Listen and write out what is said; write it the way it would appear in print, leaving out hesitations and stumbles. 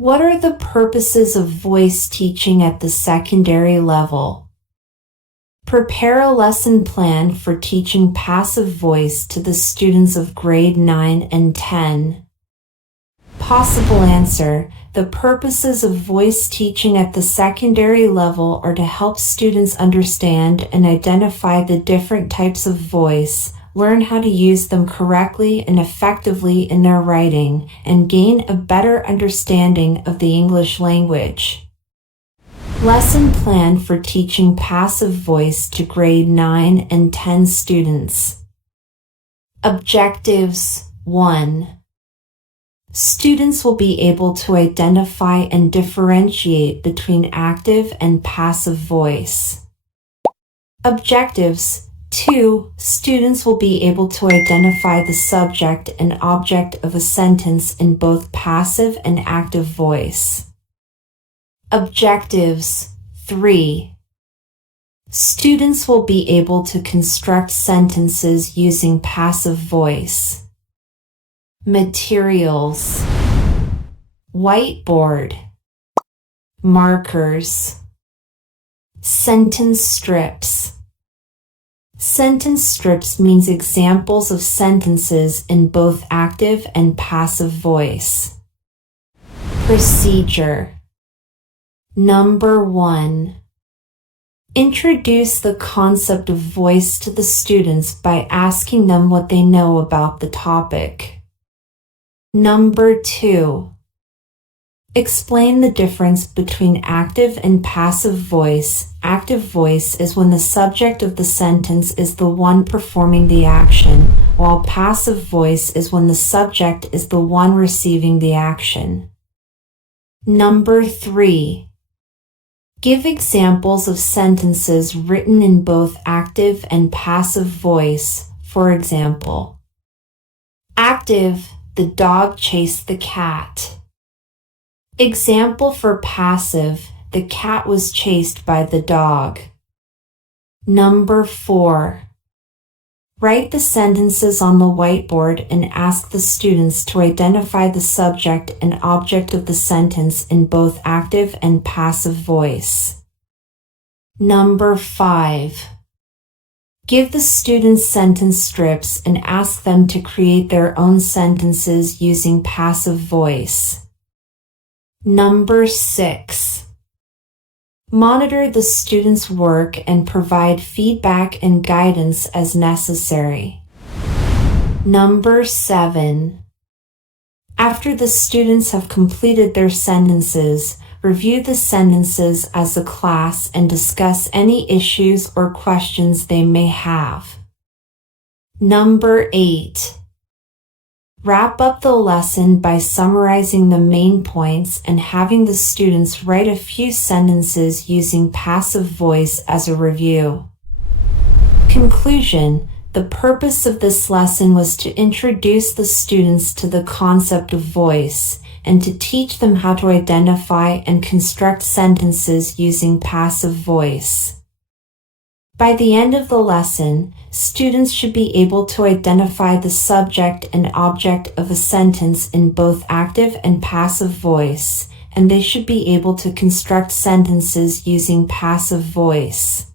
What are the purposes of voice teaching at the secondary level? Prepare a lesson plan for teaching passive voice to the students of grade 9 and 10. Possible answer: the purposes of voice teaching at the secondary level are to help students understand and identify the different types of voice, learn how to use them correctly and effectively in their writing, and gain a better understanding of the English language. Lesson plan for teaching passive voice to grade 9 and 10 students. Objectives 1. Students will be able to identify and differentiate between active and passive voice. Objectives 2. Students will be able to identify the subject and object of a sentence in both passive and active voice. Objectives 3. Students will be able to construct sentences using passive voice. Materials: whiteboard, markers, sentence strips. Sentence strips means examples of sentences in both active and passive voice. Procedure: Number 1. Introduce the concept of voice to the students by asking them what they know about the topic. Number 2. Explain the difference between active and passive voice. Active voice is when the subject of the sentence is the one performing the action, while passive voice is when the subject is the one receiving the action. Number 3. Give examples of sentences written in both active and passive voice. For example, active: the dog chased the cat. Example for passive: the cat was chased by the dog. Number 4. Write the sentences on the whiteboard and ask the students to identify the subject and object of the sentence in both active and passive voice. Number 5. Give the students sentence strips and ask them to create their own sentences using passive voice. Number 6. Monitor the students' work and provide feedback and guidance as necessary. Number 7. After the students have completed their sentences, review the sentences as a class and discuss any issues or questions they may have. Number 8. Wrap up the lesson by summarizing the main points and having the students write a few sentences using passive voice as a review. Conclusion: the purpose of this lesson was to introduce the students to the concept of voice and to teach them how to identify and construct sentences using passive voice. By the end of the lesson, students should be able to identify the subject and object of a sentence in both active and passive voice, and they should be able to construct sentences using passive voice.